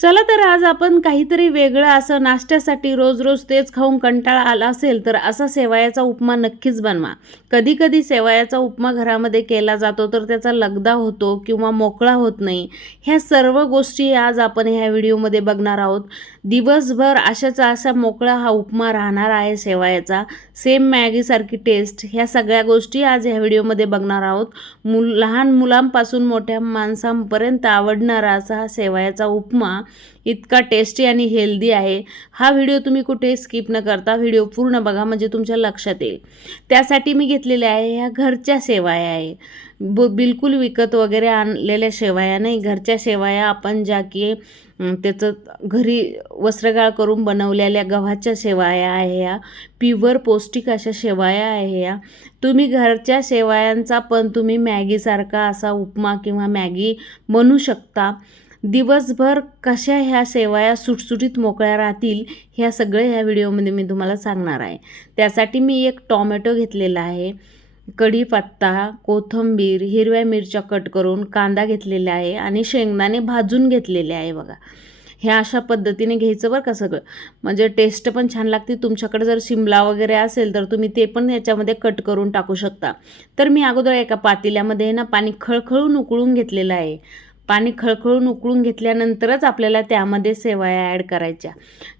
चला तर आज आपण काहीतरी वेगळं असं नाश्त्यासाठी रोज रोज तेच खाऊन कंटाळा आला असेल तर असा शेवयाचा उपमा नक्कीच बनवा. कधी कधी शेवयाचा उपमा घरामध्ये केला जातो तर त्याचा लगदा होतो किंवा मोकळा होत नाही. ह्या सर्व गोष्टी आज आपण ह्या व्हिडिओमध्ये बघणार आहोत. दिवसभर अशाचा असा मोकळा हा उपमा राहणार आहे शेवयाचा सेम मॅगीसारखी टेस्ट ह्या सगळ्या गोष्टी आज ह्या व्हिडिओमध्ये बघणार आहोत. मुल लहान मुलांपासून मोठ्या माणसांपर्यंत आवडणारा असा हा शेवयाचा उपमा इतका टेस्टी आणि हेल्दी आहे. हा व्हिडिओ तुम्ही कुठे स्किप न करता व्हिडिओ पूर्ण बघा म्हणजे तुमच्या लक्षात येईल. त्यासाठी मी घेतलेल्या आहे ह्या घरच्या शेवाया आहे. ब बिलकुल विकत वगैरे आणलेल्या शेवाया नाही. घरच्या शेवाया आपण ज्या की त्याचं घरी वस्त्रगाळ करून बनवलेल्या गव्हाच्या शेवाया आहे या प्युअर पौष्टिक अशा शेवाया आहे या तुम्ही घरच्या शेवायांचा पण तुम्ही मॅगीसारखा असा उपमा किंवा मॅगी बनवू शकता. दिवसभर कशा ह्या शेवया सुटसुटीत मोकळ्या राहतील ह्या सगळं ह्या व्हिडिओमध्ये मी तुम्हाला सांगणार आहे. त्यासाठी मी एक टॉमॅटो घेतलेला आहे कढीपत्ता कोथिंबीर हिरव्या मिरच्या कट करून कांदा घेतलेला आहे आणि शेंगदाणे भाजून घेतलेले आहे बघा. हे अशा पद्धतीने घ्यायचं बरं का सगळं? म्हणजे टेस्ट पण छान लागते. तुमच्याकडे जर शिमला वगैरे असेल तर तुम्ही ते पण याच्यामध्ये कट करून टाकू शकता. तर मी अगोदर एका पातेल्यामध्ये ना पाणी खळखळून उकळून घेतलेलं आहे. पाणी खळखळून उकळून घेतल्यानंतरच आपल्याला त्यामध्ये शेवया ॲड करायच्या.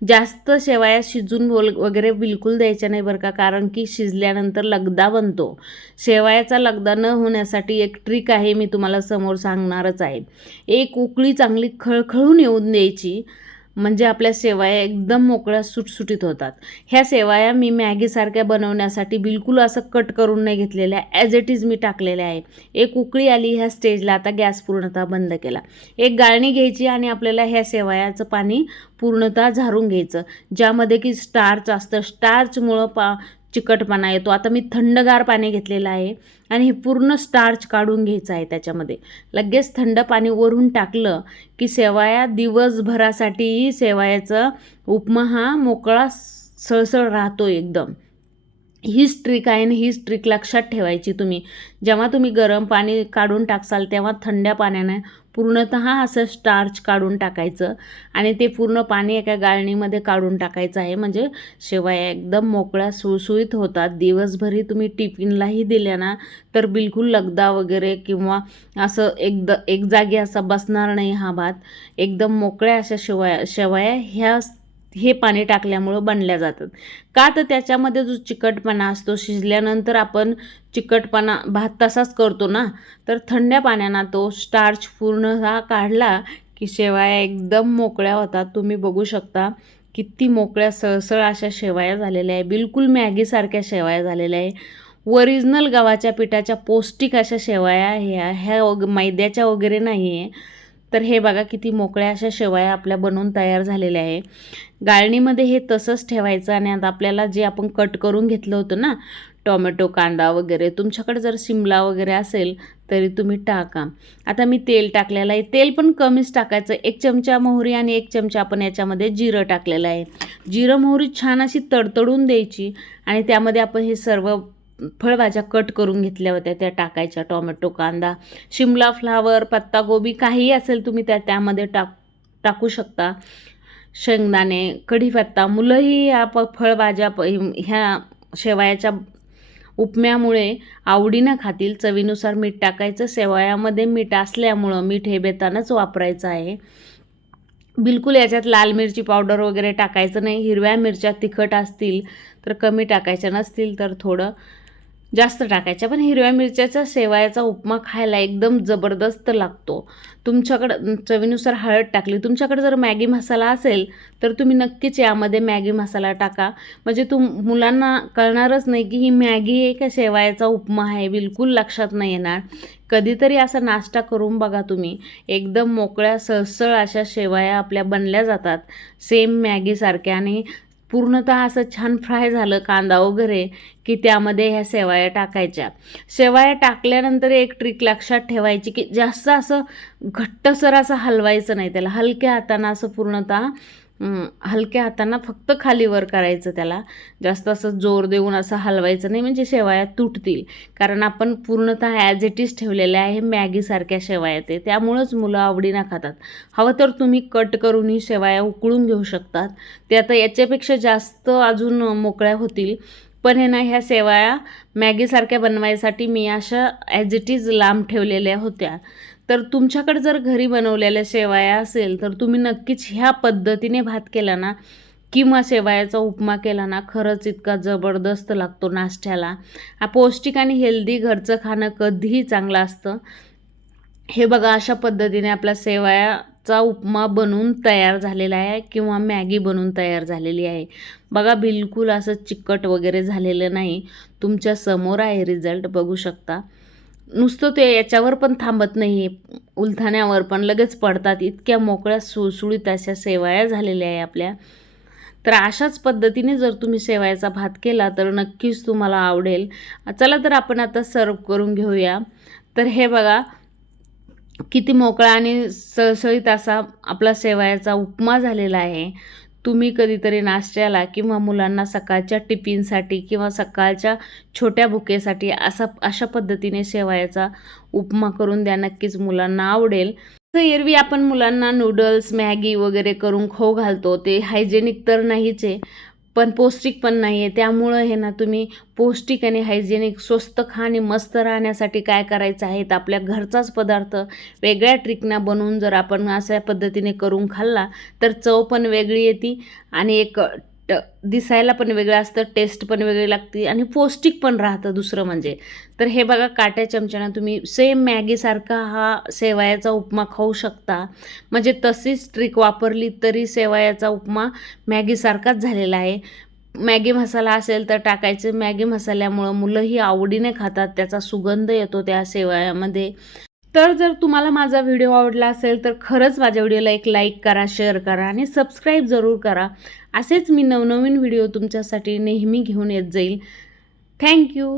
जास्त शेवया शिजून बोल वगैरे बिलकुल द्यायच्या नाही बरं का कारण की शिजल्यानंतर लगदा बनतो. शेवयाचा लगदा न होण्यासाठी एक ट्रिक आहे मी तुम्हाला समोर सांगणारच आहे. एक उकळी चांगली खळखळून येऊन द्यायची. म्हणजे आपल्या शेवया एकदम मोकळ्या सुटसुटीत होतात. ह्या सेवाया मी मॅगीसारख्या बनवण्यासाठी बिलकुल असं कट करून नाही घेतलेल्या ॲज इट इज मी टाकलेल्या आहे. एक उकळी आली ह्या स्टेजला आता गॅस पूर्णतः बंद केला. एक गाळणी घ्यायची आणि आपल्याला ह्या सेवायाचं पाणी पूर्णतः झारून घ्यायचं. ज्यामध्ये की स्टार्च असतं. स्टार्चमुळं पा चिकटपणा येतो. आता मी थंडगार पाणी घेतलेलं आहे आणि हे पूर्ण स्टार्च काढून घ्यायचं आहे त्याच्यामध्ये. लगेच थंड पाणी वरून टाकलं की शेवया दिवसभरासाठीही शेवयाचं उपमा हा मोकळा सळसळ राहतो एकदम. हीच ट्रिक आहे आणि हीच ट्रिक लक्षात ठेवायची तुम्ही. जेव्हा तुम्ही गरम पाणी काढून टाकसाल तेव्हा थंड्या पाण्याने पूर्णतः असं स्टार्च काढून टाकायचं आणि ते पूर्ण पाणी एका गाळणीमध्ये काढून टाकायचं आहे. म्हणजे शेवया एकदम मोकळ्या सुळसुळीत होतात. दिवसभरी तुम्ही टिफिनलाही दिल्या ना तर बिलकुल लगदा वगैरे किंवा असं एकद एक जागी असा बसणार नाही हा भात. एकदम मोकळ्या अशा शेवया शेवया ह्या हे पाणी टाकल्यामुळं बनल्या जातात. का तर त्याच्यामध्ये जो चिकटपणा असतो शिजल्यानंतर आपण चिकटपणा भात तसाच करतो ना तर थंड्या पाण्यानं तो स्टार्च पूर्ण हा काढला की शेवाया एकदम मोकळ्या होतात. तुम्ही बघू शकता किती मोकळ्या सळसळ अशा शेवाया झालेल्या आहे. बिलकुल मॅगीसारख्या शेवाया झालेल्या आहे. ओरिजिनल गव्हाच्या पिठाच्या पौष्टिक अशा शेवाया ह्या ह्या वग मैद्याच्या वगैरे नाही आहे तर हे बघा किती मोकळ्या अशा शेवया आपल्या बनवून तयार झालेल्या आहे. गाळणीमध्ये हे तसंच ठेवायचं आणि आता आपल्याला जे आपण कट करून घेतलं होतं ना टोमॅटो कांदा वगैरे तुमच्याकडे जर शिमला वगैरे असेल तरी तुम्ही टाका. आता मी तेल टाकलेलं आहे. तेल पण कमीच टाकायचं. एक चमचा मोहरी आणि एक चमचा आपण याच्यामध्ये जिरं टाकलेलं आहे. जिरं मोहरी छान अशी तडतडून द्यायची आणि त्यामध्ये आपण हे सर्व फळभाज्या कट करून घेतल्या होत्या त्या टाकायच्या. टोमॅटो कांदा शिमला फ्लावर पत्तागोबी काहीही असेल तुम्ही त्या त्यामध्ये टाक टाकू शकता. शेंगदाणे कढीपत्ता मुलंही या प फळभाज्या प ह्या शेवयाच्या उपम्यामुळे आवडीनं खातील. चवीनुसार मीठ टाकायचं. शेवयामध्ये मीठ असल्यामुळं मीठ हे बेतानच वापरायचं आहे. बिलकुल याच्यात लाल मिरची पावडर वगैरे टाकायचं नाही. हिरव्या मिरच्या तिखट असतील तर कमी टाकायच्या नसतील तर थोडं जास्त टाकायच्या. पण हिरव्या मिरच्याचा शेवयाचा उपमा खायला एकदम जबरदस्त लागतो. तुमच्याकडं चवीनुसार हळद टाकली. तुमच्याकडे जर मॅगी मसाला असेल तर तुम्ही नक्कीच यामध्ये मॅगी मसाला टाका. म्हणजे तुम मुलांना कळणारच नाही की ही मॅगी आहे का शेवयाचा उपमा आहे बिलकुल लक्षात नाही येणार. कधीतरी असा नाश्ता करून बघा तुम्ही. एकदम मोकळ्या सळसळ अशा शेवया आपल्या बनल्या जातात. सेम मॅगीसारख्या आणि पूर्णतः असं छान फ्राय झालं कांदा वगैरे की त्यामध्ये ह्या शेवाया टाकायच्या. शेवाया टाकल्यानंतर एक ट्रिक लक्षात ठेवायची की जास्त असं घट्टसर असं हलवायचं नाही. त्याला हलक्या हातानं असं पूर्णतः हलक्या हातांना फक्त खाली वर करायचं त्याला. जास्त असं जोर देऊन असं हलवायचं नाही म्हणजे शेवाया तुटतील. कारण आपण पूर्णतः ॲज इट इज ठेवलेल्या आहे मॅगीसारख्या शेवाया ते. त्यामुळंच मुलं आवडीनं खातात. हवं तर तुम्ही कट करूनही शेवाया उकळून घेऊ शकतात. ते आता याच्यापेक्षा जास्त अजून मोकळ्या होतील. पण हे ना ह्या शेवाळ्या मॅगीसारख्या बनवायसाठी मी अशा ॲज इट इज लांब ठेवलेल्या होत्या. तर तुमच्याकडे जर घरी बनवलेल्या शेवाया असेल तर तुम्ही नक्कीच ह्या पद्धतीने भात केला ना किंवा शेवायाचा उपमा केला ना खरंच इतका जबरदस्त लागतो नाश्त्याला. हा पौष्टिक आणि हेल्दी घरचं खाणं कधीही चांगलं असतं. हे बघा अशा पद्धतीने आपला चा उपमा बनून तयार झालेला आहे किंवा मॅगी बनून तयार झालेली आहे. बघा बिलकुल असं चिकट वगैरे झालेलं नाही. तुमच्यासमोर आहे रिझल्ट बघू शकता. नुसतं ते याच्यावर पण थांबत नाही उलथाण्यावर पण लगेच पडतात. इतक्या मोकळ्या सुळसुळीत अशा सेवाया झालेल्या आहे आपल्या. तर अशाच पद्धतीने जर तुम्ही शेवयाचा भात केला तर नक्कीच तुम्हाला आवडेल. चला तर आपण आता सर्व करून घेऊया. तर हे बघा किती मोकळा आणि सळसळीत असा आपला शेवयाचा उपमा झालेला आहे. तुम्ही कधीतरी नाश्त्याला किंवा मुलांना सकाळच्या टिफिनसाठी किंवा सकाळच्या छोट्या भुकेसाठी असा अशा पद्धतीने शेवयाचा उपमा करून द्या. नक्कीच मुलांना आवडेल. तर एरवी आपण मुलांना नूडल्स मॅगी वगैरे करून खाऊ घालतो. ते हायजेनिक तर नाहीच आहे. पण पौष्टिक पण नाही आहे त्यामुळं हे ना तुम्ही पौष्टिक आणि हायजेनिक स्वस्त खा आणि मस्त राहण्यासाठी काय करायचं आहे तर आपल्या घरचाच पदार्थ वेगळ्या ट्रिकना बनवून जर आपण अशा पद्धतीने करून खाल्ला तर चव पण वेगळी येते आणि एक ट दिसायला पण वेगळं असतं टेस्ट पण वेगळी लागते आणि पौष्टिक पण राहतं दुसरं म्हणजे. तर हे बघा काट्या चमच्यानं तुम्ही सेम मॅगीसारखा हा शेवयाचा उपमा खाऊ शकता. म्हणजे तशीच ट्रिक वापरली तरी शेवयाचा उपमा मॅगीसारखाच झालेला आहे. मॅगी मसाला असेल तर टाकायचं. मॅगी मसाल्यामुळं मुलंही आवडीने खातात त्याचा सुगंध येतो त्या शेवयामध्ये. तर जर तुम्हाला माझा व्हिडिओ आवडला असेल तर खरंच माझ्या व्हिडिओला एक लाईक करा शेअर करा आणि सबस्क्राईब जरूर करा. असेच मी नवनवीन व्हिडिओ तुमच्यासाठी नेहमी घेऊन येत जाईल. थँक्यू